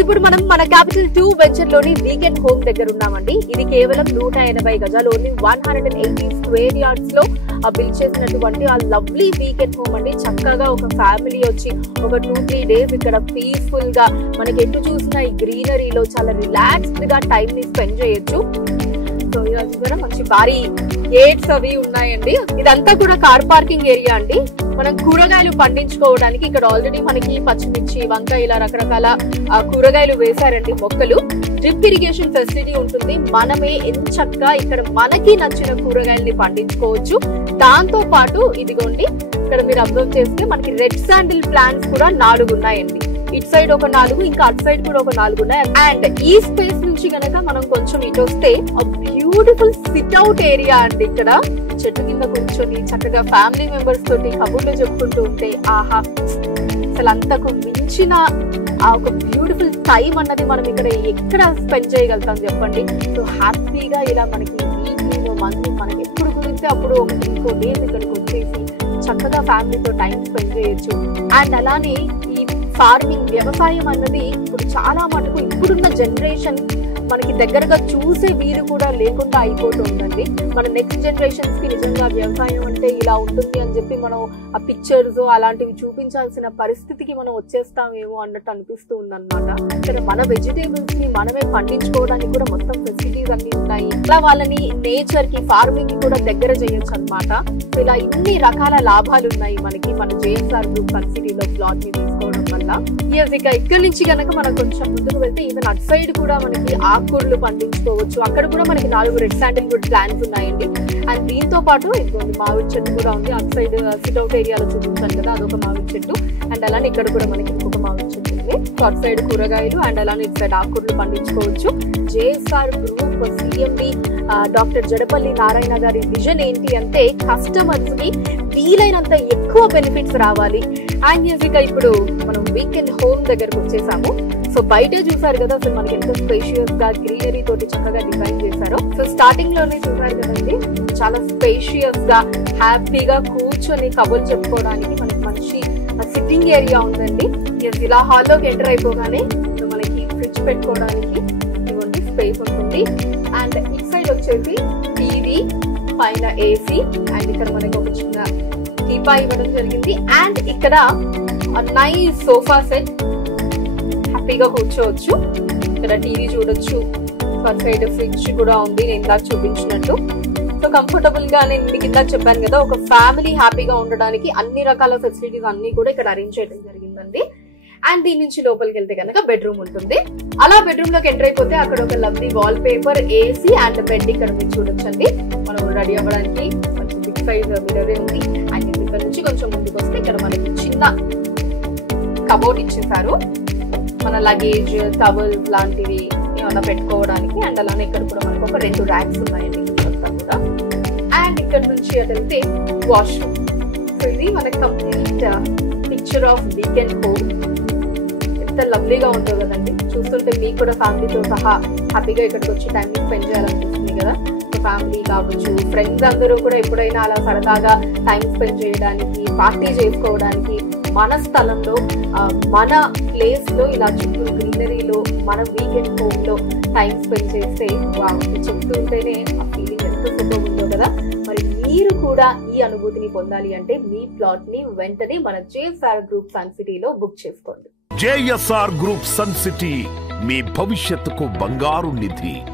ఇప్పుడు మనం మన క్యాపిటల్ 2 వెంచర్ లోని వీకెండ్ హోమ్ దగ్గర ఉన్నామండి. ఇది కేవలం 180 గజాలు, ఓన్లీ 180 స్క్వేర్ యార్డ్స్ లో బిల్డ్ చేసినటువంటి ఆ లవ్లీ వీకెండ్ హోమ్ అండి. చక్కగా ఒక ఫ్యామిలీ వచ్చి ఒక 2-3 డేస్ ఇక్కడ పీస్ఫుల్ గా మనకి ఎటు చూసినా ఈ గ్రీనరీలో చాలా రిలాక్స్డ్ గా టైం ని స్పెండ్ చేయొచ్చు. సో ఈరోజు కూడా మంచి భారీ గేట్స్ అవి ఉన్నాయండి. ఇదంతా కూడా కార్ పార్కింగ్ ఏరియా అండి. మనం కూరగాయలు పండించుకోవడానికి ఇక్కడ ఆల్రెడీ మనకి పచ్చిమిర్చి, వంకాయ ఇలా రకరకాల కూరగాయలు వేశారండి మొక్కలు. డ్రిప్ ఇరిగేషన్ ఫెసిలిటీ ఉంటుంది. మనమే ఎంచక్కా ఇక్కడ మనకి నచ్చిన కూరగాయల్ని పండించుకోవచ్చు. దాంతో పాటు ఇదిగోండి ఇక్కడ మీరు అబ్జర్వ్ చేస్తే మనకి రెడ్ శాండిల్ ప్లాంట్స్ కూడా 4 ఉన్నాయండి. ఇటు సైడ్ ఒక 4, ఇంకా అటు సైడ్ కూడా ఒక 4 ఉన్నాయి. అండ్ ఈ స్పేస్ నుంచి గనక మనం కొంచెం ఇటు వస్తే బ్యూటిఫుల్ సిట్ అవుట్ ఏరియా అండి. ఇక్కడ చెట్టు కింద కూర్చొని చక్కగా ఫ్యామిలీ మెంబర్స్ తోటి కబుర్లు చెప్పుకుంటూ ఉంటే ఆహా, అసలు అంతకు మించిన ఆ ఒక బ్యూటిఫుల్ టైం అన్నది మనం ఇక్కడ ఎక్కడ స్పెండ్ చేయగలుగుతాం చెప్పండి. సో హ్యాపీగా ఇలా మనకి వీక్లీ మంత్లీ మనకి ఎప్పుడు కుదిరితే అప్పుడు ఒక 3-4 డేస్ ఇక్కడికి వచ్చేసి చక్కగా ఫ్యామిలీతో టైం స్పెండ్ చేయొచ్చు. అండ్ అలానే ఈ ఫార్మింగ్ వ్యవసాయం అన్నది ఇప్పుడు చాలా మటుకు ఇప్పుడున్న జనరేషన్ మనకి దగ్గరగా చూసే వీరు కూడా లేకుండా అయిపోతుందండి. మన నెక్స్ట్ జనరేషన్స్ కి నిజంగా వ్యవసాయం అంటే ఇలా ఉంటుంది అని చెప్పి మనం ఆ పిక్చర్స్ అలాంటివి చూపించాల్సిన పరిస్థితికి మనం వచ్చేస్తామేమో అన్నట్టు అనిపిస్తూ ఉందన్నమాట. ఇక్కడ మన వెజిటేబుల్స్ ని మనమే పండించుకోవడానికి కూడా మొత్తం ఫెసిలిటీస్ అన్ని ఉన్నాయి. ఇలా వాళ్ళని నేచర్ కి ఫార్మింగ్ కి కూడా దగ్గర చేయొచ్చు అనమాట. ఇలా ఇన్ని రకాల లాభాలు ఉన్నాయి మనకి మన జేఎస్ఆర్ గ్రూప్ సన్ సిటీలో ప్లాట్ ని తీసుకోవడం వల్ల. ఇక ఇక్కడ నుంచి కనుక మనం కొంచెం ముందుకు వెళ్తే ఈవెన్ అటు సైడ్ కూడా మనకి ఆకుకూరలు పండించుకోవచ్చు. అక్కడ కూడా మనకి 4 రెడ్ శాండిల్ వుడ్ ప్లాంట్స్ ఉన్నాయండి. అండ్ దీంతో పాటు ఇంకొన్ని మామిడి చెట్టు కూడా ఉంది. అటు సైడ్ సిట్అవుట్ ఏరియాలో చూపించాను కదా, అదొక మామిడి చెట్టు. అండ్ అలానే ఇక్కడ కూడా మనకి ఇంకొక మామిడి చెట్టు ఉంది. అటు సైడ్ కూరగాయలు అండ్ అలానే ఇటు సైడ్ ఆకుకూరలు పండించుకోవచ్చు. JSR group CMD doctor Jadapalli Narayana గారి విజన్ ఏంటి అంటే కస్టమర్స్ కి వీలైనంత ఎక్కువ బెనిఫిట్స్ రావాలి. అండ్ ఇక ఇప్పుడు మనం వీకెండ్ హోమ్ దగ్గరకు వచ్చేసాము. సో బయటే చూసారు కదా అసలు మనకి ఎంత స్పేషియస్ గా గ్రీనరీ తోటి చక్కగా డిజైన్ చేశారు. సో స్టార్టింగ్ లోనే చూసారు కదండి, చాలా స్పేషియస్ గా హ్యాపీగా కూర్చొని కబుర్లు చెప్పుకోవడానికి మనకి మంచి సిట్టింగ్ ఏరియా ఉందండి. ఇలా హాల్లోకి ఎంటర్ అయిపోగానే మనకి ఫ్రిడ్జ్ పెట్టుకోవడానికి ఇవ్వండి స్పేస్ ఉంటుంది. అండ్ ఇటు సైడ్ వచ్చేసి టీవీ, పైన ఏసీ, అండ్ ఇక్కడ మనకి ఒక చిన్న టీపా ఇవ్వడం జరిగింది. అండ్ ఇక్కడ నైస్ సోఫా సెట్, హ్యాపీగా కూర్చోవచ్చు. ఇక్కడ టీవీ చూడొచ్చు. ఫర్ సైడ్ ఫ్రిడ్జ్ కూడా ఉంది నేను ఇందాక చూపించినట్టు. సో కంఫర్టబుల్ గా నేను మీకు ఇందాక చెప్పాను కదా, ఒక ఫ్యామిలీ హ్యాపీగా ఉండడానికి అన్ని రకాల ఫెసిలిటీస్ అన్ని కూడా ఇక్కడ అరేంజ్ చేయడం జరిగిందండి. అండ్ దీని నుంచి లోపలికి వెళ్తే కనుక బెడ్రూమ్ ఉంటుంది. అలా బెడ్రూమ్ లోకి ఎంటర్ అయిపోతే అక్కడ ఒక lovely wall paper, AC and bed ఇక్కడ మీరు చూడొచ్చండి. మనం రెడీ అవ్వడానికి కొంచెం బిగ్ సైజ్ మిర్రర్ ఉంది. అండ్ ఇక్కడ నుంచి కొంచెం ముందుకు వస్తే ఇక్కడ మనకి చిన్న కబోర్డ్ ఇచ్చేసారు, మన లగేజ్, టవల్స్ లాంటివి ఏమన్నా పెట్టుకోవడానికి. అండ్ అలానే ఇక్కడ కూడా మనకు ఒక 2 ర్యాక్స్ ఉన్నాయండి ఇదంతా కూడా. అండ్ ఇక్కడ నుంచి అదైతే వాష్రూమ్. సో ఇది మనకి complete picture of weekend home. ఎంత లవ్లీగా ఉంటుందో కదండి, చూస్తుంటే మీకు కూడా ఫ్యామిలీతో సహా హ్యాపీగా ఇక్కడికి వచ్చి టైం స్పెండ్ చేయాలనిపిస్తుంది కదా. సో ఫ్యామిలీ కావచ్చు, ఫ్రెండ్స్ అందరూ కూడా ఎప్పుడైనా అలా సరదాగా టైం స్పెండ్ చేయడానికి, పార్టీ చేసుకోవడానికి మన స్థలంలో మన ప్లేస్ లో ఇలా చుట్టూ గ్రీనరీలో మన వీకెండ్ హోమ్ లో టైం స్పెండ్ చేస్తే చెప్తూ ఉంటేనే ఆ ఫీలింగ్ ఎంత సూపర్ ఉందో కదా. మరి మీరు కూడా ఈ అనుభూతిని పొందాలి అంటే మీ ప్లాట్ ని వెంటనే మన జేఎస్ఆర్ గ్రూప్ సన్ సిటీలో బుక్ చేసుకోండి. జేఎస్ఆర్ గ్రూప్ సన్ సిటీ, మీ భవిష్యత్తుకు బంగారు నిధి.